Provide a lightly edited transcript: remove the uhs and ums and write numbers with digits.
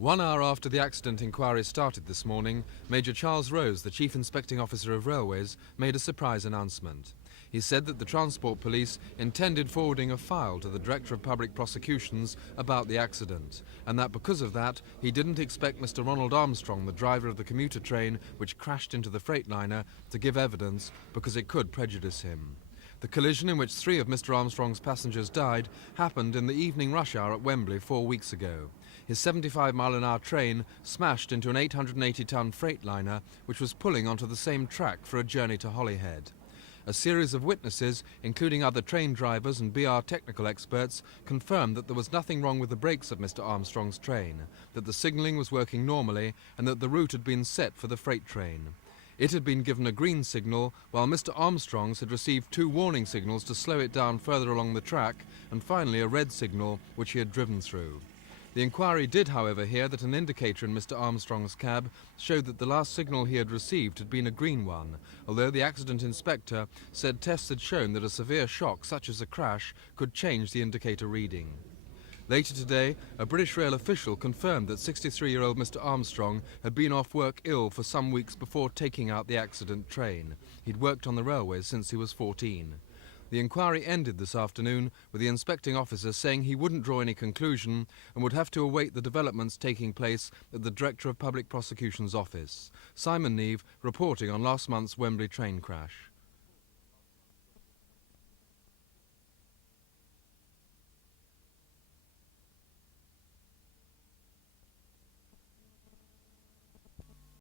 1 hour after the accident inquiry started this morning, Major Charles Rose, the Chief Inspecting Officer of Railways, made a surprise announcement. He said that the Transport Police intended forwarding a file to the Director of Public Prosecutions about the accident, and that because of that, he didn't expect Mr. Ronald Armstrong, the driver of the commuter train which crashed into the Freightliner, to give evidence because it could prejudice him. The collision in which 3 of Mr. Armstrong's passengers died happened in the evening rush hour at Wembley 4 weeks ago. His 75-mile-an-hour train smashed into an 880-ton Freightliner which was pulling onto the same track for a journey to Holyhead. A series of witnesses, including other train drivers and BR technical experts, confirmed that there was nothing wrong with the brakes of Mr. Armstrong's train, that the signalling was working normally and that the route had been set for the freight train. It had been given a green signal, while Mr. Armstrong's had received 2 warning signals to slow it down further along the track, and finally a red signal which he had driven through. The inquiry did, however, hear that an indicator in Mr. Armstrong's cab showed that the last signal he had received had been a green one, although the accident inspector said tests had shown that a severe shock, such as a crash, could change the indicator reading. Later today, a British Rail official confirmed that 63-year-old Mr. Armstrong had been off work ill for some weeks before taking out the accident train. He'd worked on the railways since he was 14. The inquiry ended this afternoon with the inspecting officer saying he wouldn't draw any conclusion and would have to await the developments taking place at the Director of Public Prosecutions office. Simon Neve reporting on last month's Wembley train crash.